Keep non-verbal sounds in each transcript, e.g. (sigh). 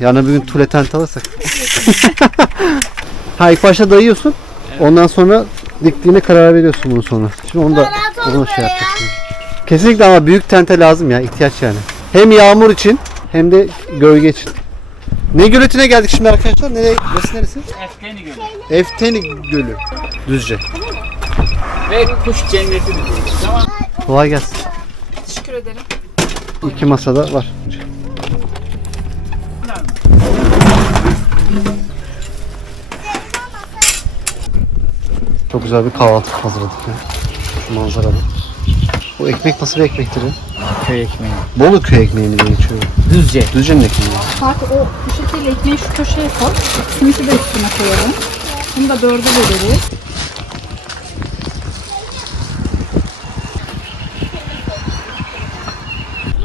Yarın bir gün tuvalet tent alırsak. (laughs) ha ilk başta dayıyorsun. Ondan sonra diktiğine karar veriyorsun bunu sonra. Şimdi onu da onu şey yapacaksın. Kesinlikle ama büyük tente lazım ya ihtiyaç yani. Hem yağmur için hem de gölge için. Ne göletine geldik şimdi arkadaşlar? Nereye? Burası neresi? Efteni Gölü. Efteni Gölü. Düzce. Ve kuş cenneti. Tamam. Kolay gelsin. Teşekkür ederim. İki masada var. Çok güzel bir kahvaltı hazırladık ya. Şu manzarada. Bu ekmek nasıl bir ekmektir ya? Köy ekmeği. Bolu köy ekmeğini diye geçiyor. Düzce. Düzce'nin ekmeği. Fatih o şekilde ekmeği şu köşeye koy. Simiti de üstüne koyalım. Bunu da dörde böleriz.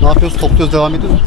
Ne yapıyoruz? Topluyoruz, devam ediyoruz.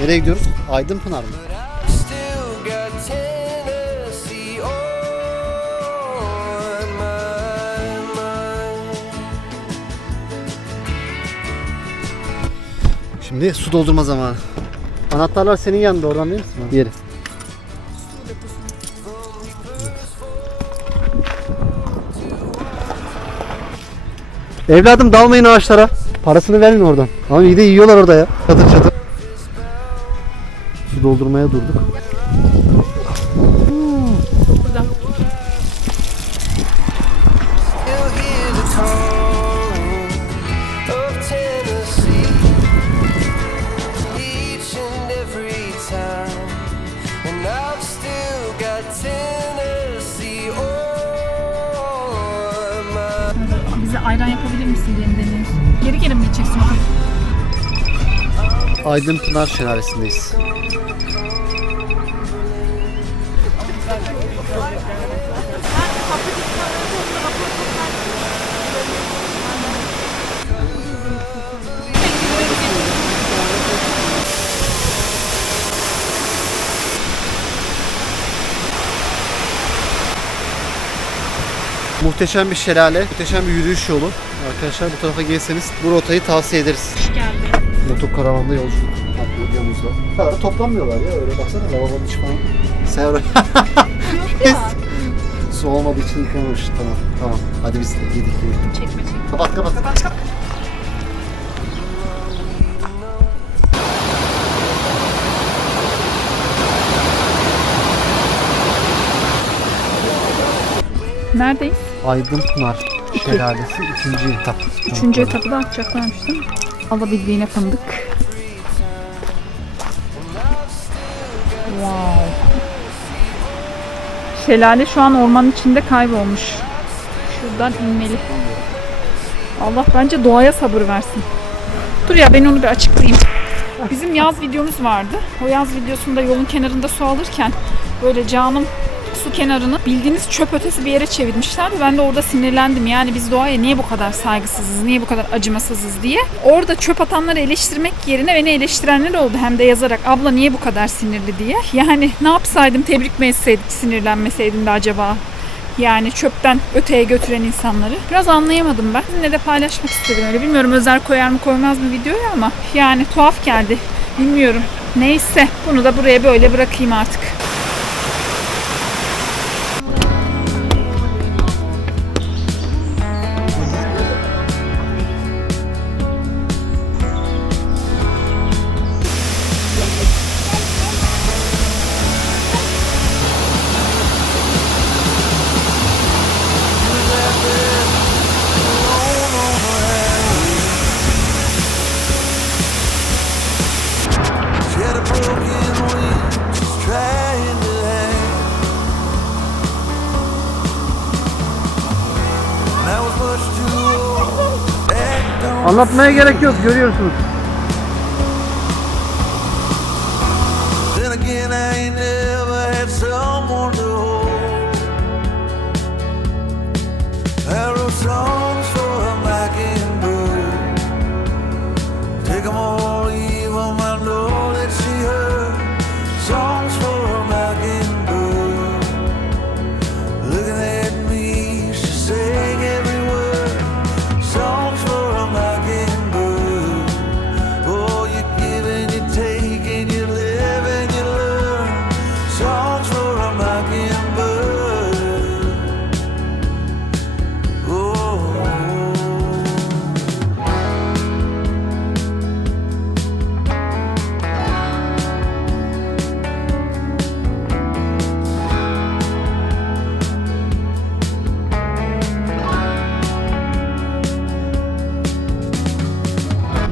Nereye gidiyoruz? Aydın Pınar mı? Şimdi su doldurma zamanı. Anahtarlar senin yanında oradan değil misin? Diğeri. Evladım dalmayın ağaçlara. Parasını verin oradan. Ama iyi de yiyorlar orada ya. Çatır çatır. Su doldurmaya durduk. Still hear the calling of Tennessee each and every time, and I've still got Tennessee on my. Bize ayran yapabilir misin diye mi deniyorsun? Geri geri mi gideceksin? Aydın Pınar Şelalesi'ndeyiz. Muhteşem bir şelale, muhteşem bir yürüyüş yolu. Arkadaşlar bu tarafa gelseniz bu rotayı tavsiye ederiz. Hoş geldin. Motor karavanda yolculuk yapıyor. Bu kadar toplanmıyorlar ya öyle baksana lavabonun içi falan. Sen oraya... Su olmadığı için yıkamamış. Tamam tamam. Hadi biz yedik yedik. Çekme çekme. Kapat kapat. Neredeyiz? Aydın Pınar Şelalesi ikinci etap. Üçüncü etapı da atacaklarmış değil mi? Alabildiğine fındık. Wow. Şelale şu an ormanın içinde kaybolmuş. Şuradan inmeli. Allah bence doğaya sabır versin. Dur ya ben onu bir açıklayayım. Bizim yaz videomuz vardı. O yaz videosunda yolun kenarında su alırken böyle camın su kenarını bildiğiniz çöp ötesi bir yere çevirmişlerdi. Ben de orada sinirlendim. Yani biz doğaya niye bu kadar saygısızız, niye bu kadar acımasızız diye. Orada çöp atanları eleştirmek yerine beni eleştirenler oldu. Hem de yazarak abla niye bu kadar sinirli diye. Yani ne yapsaydım tebrik mi etseydim sinirlenmeseydim de acaba. Yani çöpten öteye götüren insanları. Biraz anlayamadım ben. Sizinle de paylaşmak istedim öyle. Bilmiyorum özel koyar mı koymaz mı videoya ama yani tuhaf geldi. Bilmiyorum. Neyse bunu da buraya böyle bırakayım artık. Anlatmaya gerek yok görüyorsunuz.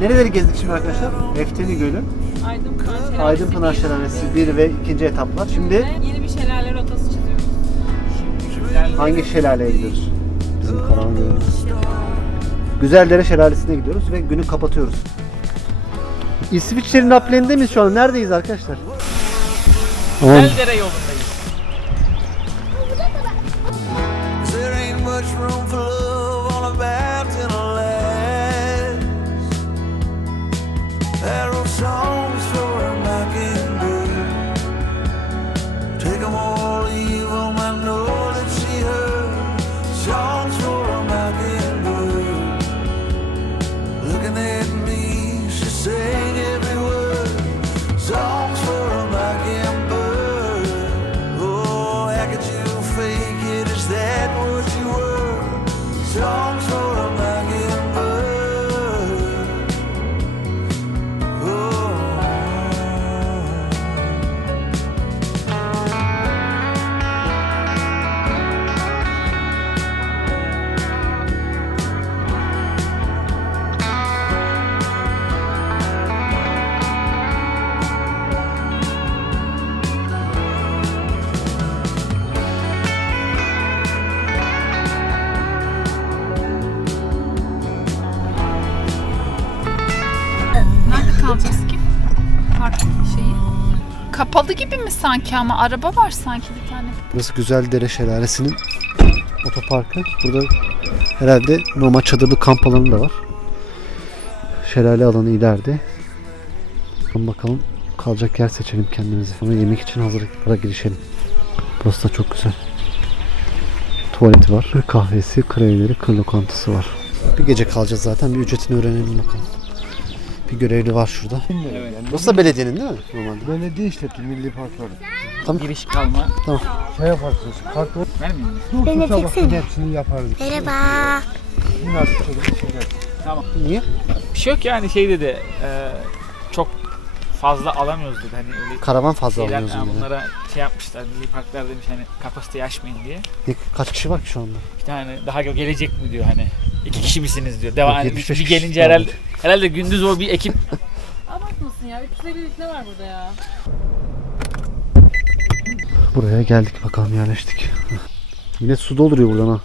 Nereleri gezdik şimdi arkadaşlar? Efteni Gölü, Aydın Pınar Aydın Pınar Şelalesi 1 ve 2. etaplar. Şimdi Yeni bir şelale rotası çiziyoruz. hangi şelaleye gidiyoruz? Bizim gölü. Güzeldere Şelalesi'ne gidiyoruz ve günü kapatıyoruz. İsviçre'nin Aplen'de miyiz şu an? Neredeyiz arkadaşlar? Beldere yolundayız. There ain't much room for Kapalı gibi mi sanki ama araba var sanki bir tane. Burası Güzeldere Şelalesi'nin otoparkı. Burada herhalde normal çadırlı kamp alanı da var. Şelale alanı ileride. Bakalım bakalım kalacak yer seçelim kendimize. Sonra yemek için hazırlıklara girişelim. Burası da çok güzel. Tuvaleti var, kahvesi, kır evleri, kır lokantası var. Bir gece kalacağız zaten. Bir ücretini öğrenelim bakalım. Bir görevli var şurada. Burası da belediyenin değil mi? Normalde. Belediye işletir milli parkları. Giriş kalma. Şey yaparsınız, parkları Vermiyor musun? Beni tutuşa bakın çeksene. hepsini yaparız. Merhaba. Bunlar tutuşa çeker. Niye? Bir şey yok yani şey dedi. E, çok fazla alamıyoruz dedi. Hani öyle Karavan fazla şeyler alıyoruz. yani. bunlara şey yapmışlar. Milli parklar demiş hani kapasiteyi aşmayın diye. Ne- Kaç kişi var ki şu anda? İşte hani daha gelecek mi diyor hani. İki kişi misiniz diyor. Devam Yok, hani 75 bir kişi gelince kaldı. herhalde herhalde gündüz o bir ekip (laughs) Abartmasın ya. 350'lik ne var burada ya? Buraya geldik bakalım yerleştik. Yine su dolduruyor buradan ha.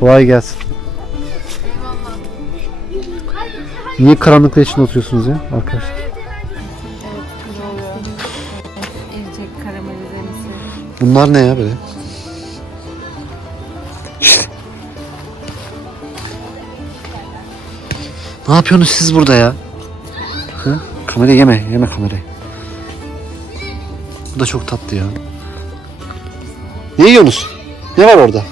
Kolay gelsin. Niye karanlıkta içinde oturuyorsunuz ya arkadaşlar? İrcek karamelizemsi. Bunlar ne ya böyle? ne yapıyorsunuz siz burada ya? Hı? Kamerayı yeme, yeme kamerayı. Bu da çok tatlı ya. Ne yiyorsunuz? Ne var orada?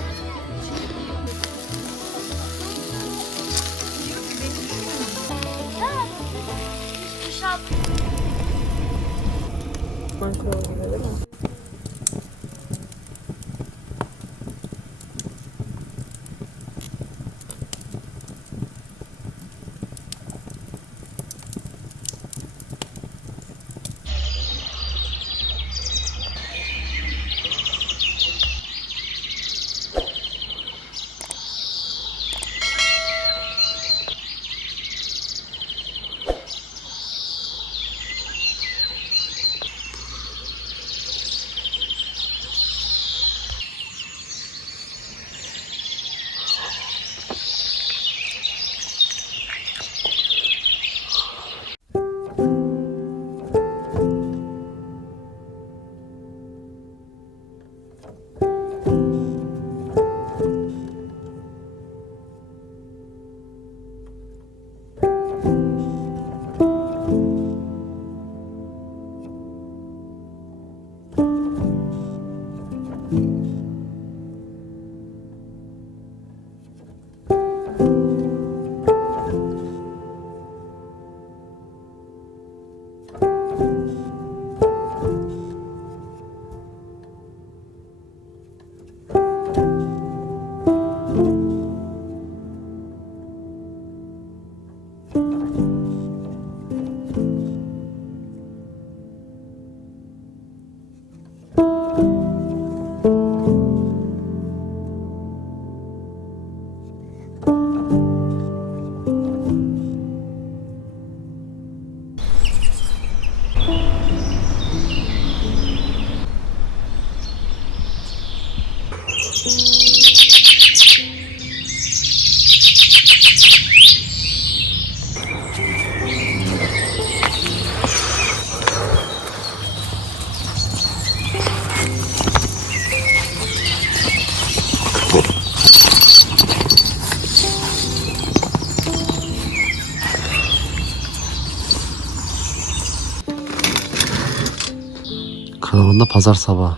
Karavanda pazar sabahı.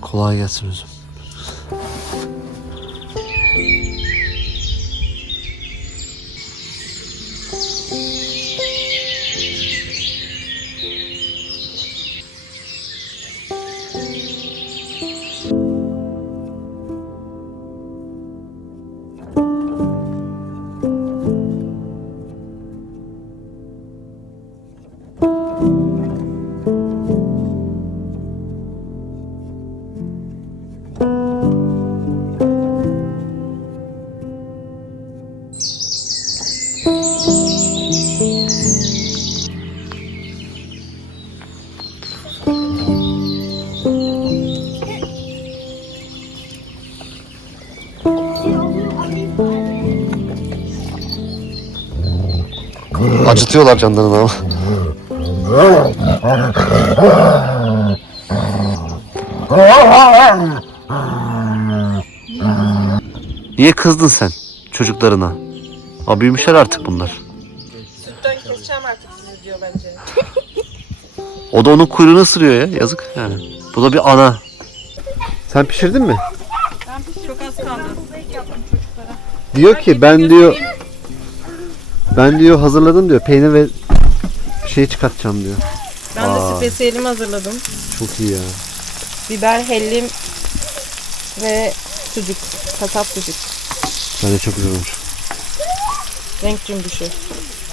Kolay gelsin üzüm. Acıtıyorlar canlarını ama. Niye kızdın sen çocuklarına? Aa, büyümüşler artık bunlar. Sütten keseceğim artık sizi diyor bence. O da onun kuyruğunu ısırıyor ya. Yazık yani. Bu da bir ana. Sen pişirdin mi? Çok az kaldı. Diyor ki ben diyor ben diyor hazırladım diyor. Peynir ve şey çıkartacağım diyor. Ben Aa. de spesiyelimi hazırladım. Çok iyi ya. Biber, hellim ve sucuk. Kasap sucuk. Bence çok güzel olmuş. Renk cümbüşü.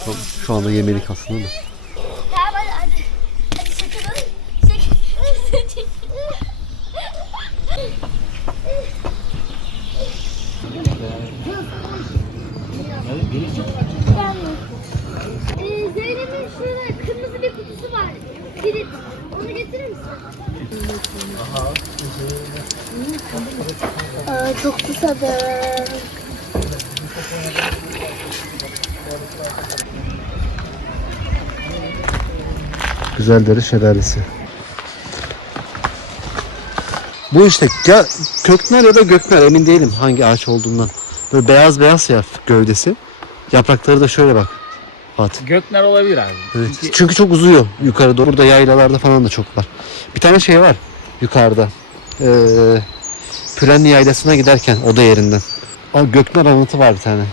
Tam Şu anda yemelik aslında da. (laughs) Çekelim. Çek. Ee, Zeynep'in şurada kırmızı bir kutusu var. Kilit. Onu getir. getirir misin? Aa, çok susadım. Güzeldere Şelalesi. Bu işte ya köknar ya da göknar emin değilim hangi ağaç olduğundan. Böyle beyaz beyaz ya gövdesi. Yaprakları da şöyle bak. Fatih. Gökner olabilir abi. Evet. Çünkü Çünkü çok uzuyor yukarı doğru. Burada yaylalarda falan da çok var. Bir tane şey var yukarıda. Ee, Pürenli yaylasına giderken oda yerinden. Aa, Göknar anıtı var bir tane.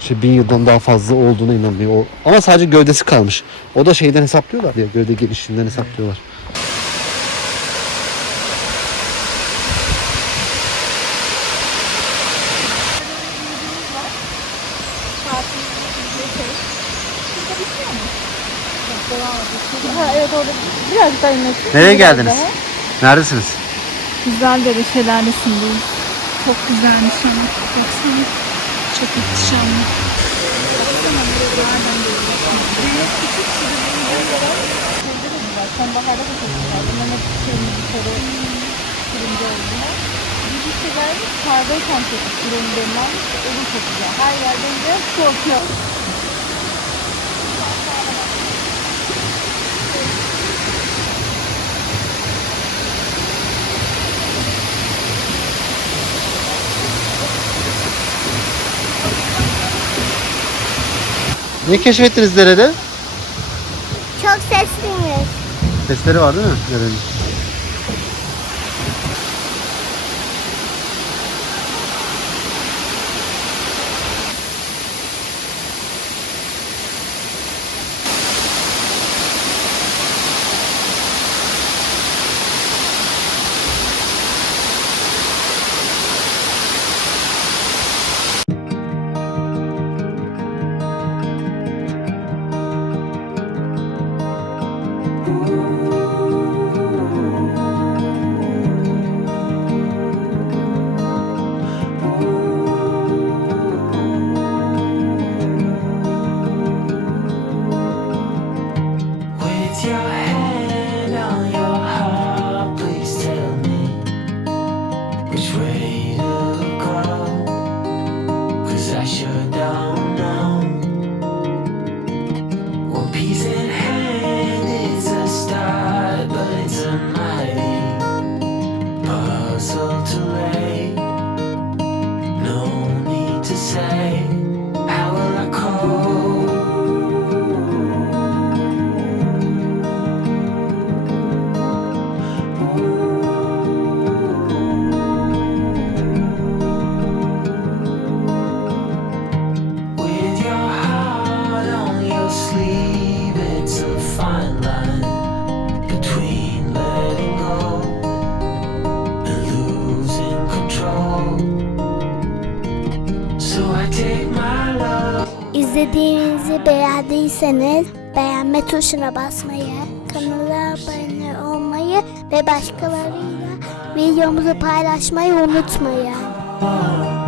İşte bin yıldan daha fazla olduğuna inanılıyor. Ama sadece gövdesi kalmış. O da şeyden hesaplıyorlar ya. Gövde genişliğinden hesaplıyorlar. Orada biraz daha inmek. Nereye geldiniz? Neredesiniz? Güzel dere şelalesindeyiz. Çok güzelmiş ama. Baksana. Çok ihtişamlı. Baksana buralardan görüyorsun. Büyük küçük sürülerin yanları şeyde de güzel. Sonbaharda da çok güzel. Bunların hepsi kırmızı sarı turuncu olduğunda. Bir şeyler kardayken çok durum denilen o da çok güzel. Her yerde de su akıyor. Ne keşfettiniz derede? Çok sesliymiş. Sesleri var değil mi derenin? I should. Beğendiyseniz beğenme tuşuna basmayı, kanala abone olmayı ve başkalarıyla videomuzu paylaşmayı unutmayın.